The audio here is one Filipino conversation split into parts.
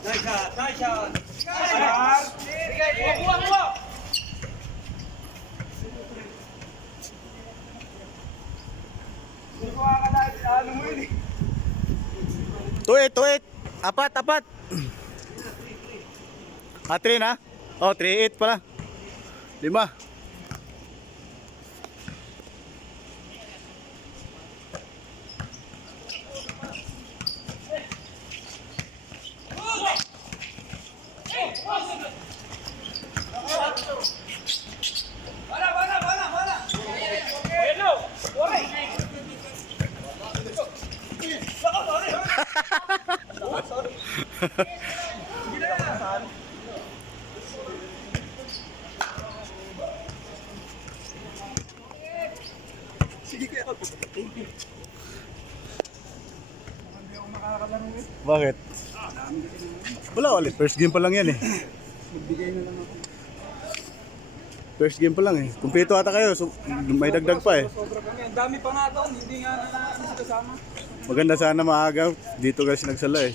Nice shot, nice shot. Buwa. Tuit. Apat. Ah, 3 na? Oh, 3-8 pala. 5. Bakit? Wala ulit. First game pa lang yan eh. First game pa lang eh. Kumpleto ata kayo. So, may dagdag pa eh. Sobra kami. Ang dami pa nga doon. Hindi nga na kasama. Maganda sana maaga. Dito kasi nagsala eh.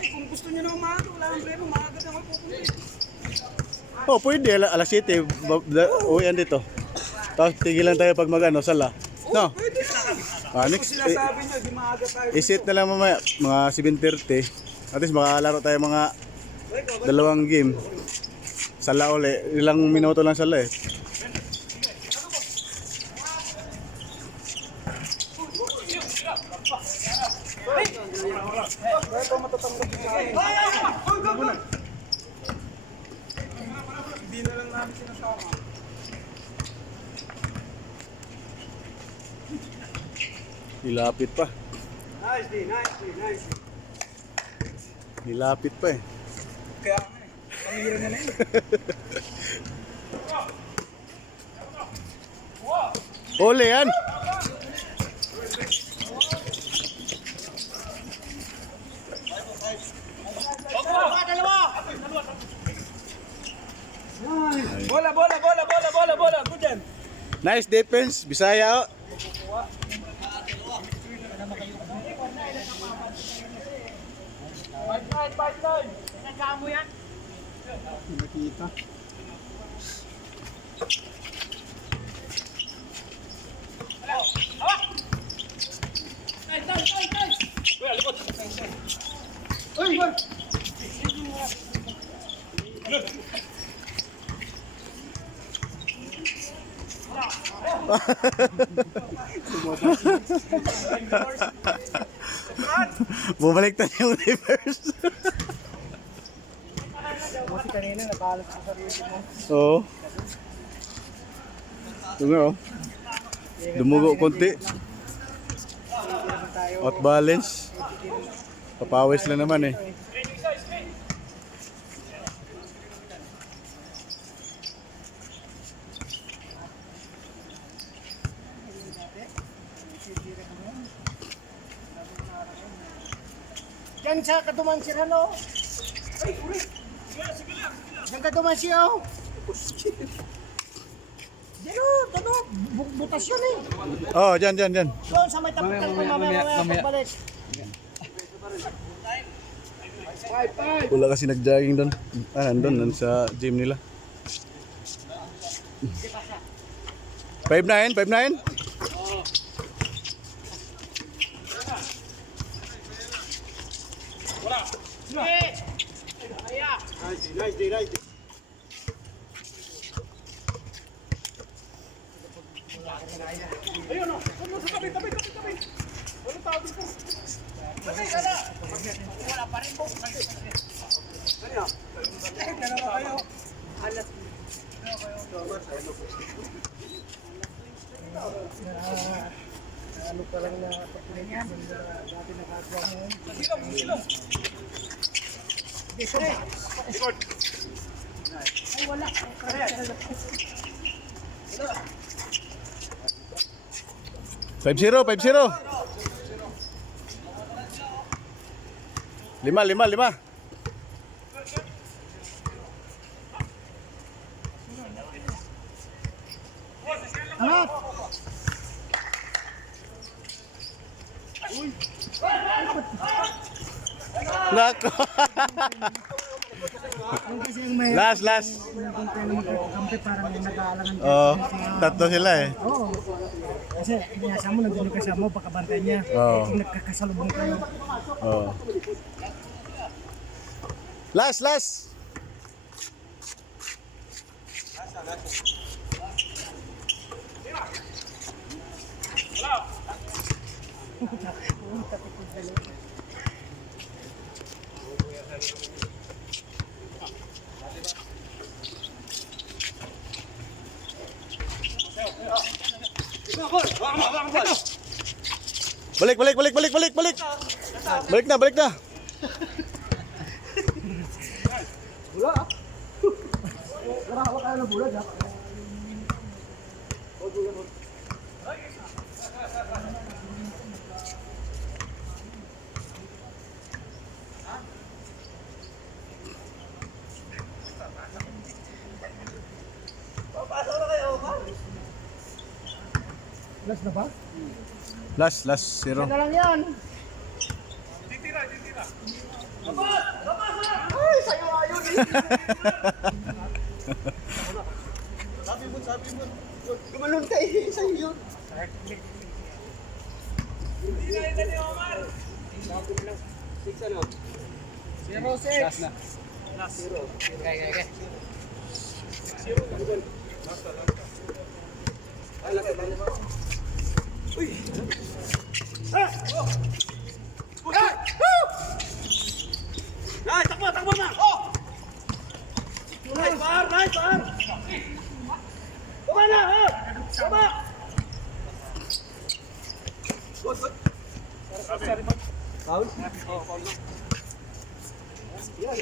Ay, kung gusto nyo na umaga, wala ang problema. Maaga na ako pupunta. Oh, pwede. Alas 7. Uwian dito. Tapos tigilan tayo pag mag-ano, sala. No? Pwede na. Ah, Kung next, sila sabi nyo, di maaga tayo. isit na lang mamaya. Mga 7:30. At least makalaro tayo mga 2 game. Sala uli. Ilang minuto lang sala eh. Hindi na lang namin sinasama. Nilapit pa. Nice day. Nilapit pa eh. Kaya nga eh. Pamira na yun. Ole yan! Bola. Good yan. Nice defense. Bisaya oh. Fight line. Nagkaan mo yan? Nakita. Bumaliktad yung reverse. Kasi kanina nakalas sa sarili mo. Oo. Ito nga oh. Dumugo konti. Out balance. Papawis lang naman eh. Diyan sa Katuman Sirano. Diyan Katuman siya. Diyan o, butas yun eh. Oh, dyan. Doon sa may tapitan ko mamaya pagbalik. Wala kasi nag-jogging doon. Nandun sa gym nila. 5'9", 5'9". Nice day. Ayun o, tabi. Wala tabi po. Wala pa rin po. Dalawa kayo. Alas. Ano pa lang na pagpunin yan? Dati nakagawa mo. Silong. Ay, wala. 5-0. 5. Anak! Nako. Yung kasi yung may Last. kung tayo magkakampi parang nag-aalangan Oh, tatlo sila eh. Oo. Kasi inasa mo, nandun yung kasama mo, pakabantay niya. Oo. Kung nagkakasalubong kayo. Oh. Last. Balik. Balik na. Wala ka na bulag ha. Last na ba? Last, zero. Ano lang yan? Ay, sa'yo ayun. Sabi mo. Gumalun ka eh, sa'yo yun. Hindi na ito ni Omar. 6 ano? 0-6. Last na. Last. 0. Okay. 0. Uy! Takbo na! Nice, Bar! Tama na, ha! Tama! Good. Foul? Oo, foul na. Yan.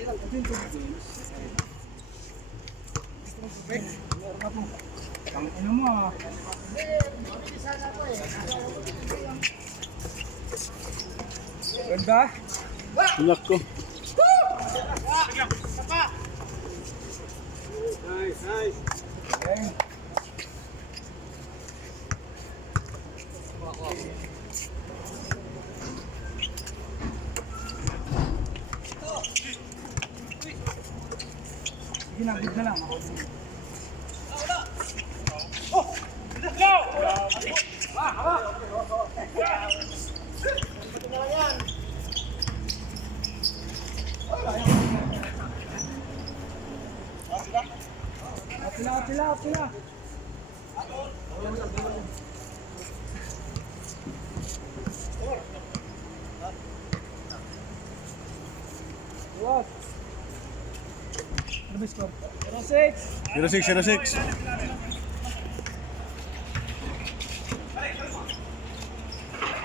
Ano mo ah? Ganda? Nako. Nice. Okay. Sige na, good na lang. Pila. What? Ano ba score? 0-6. 06.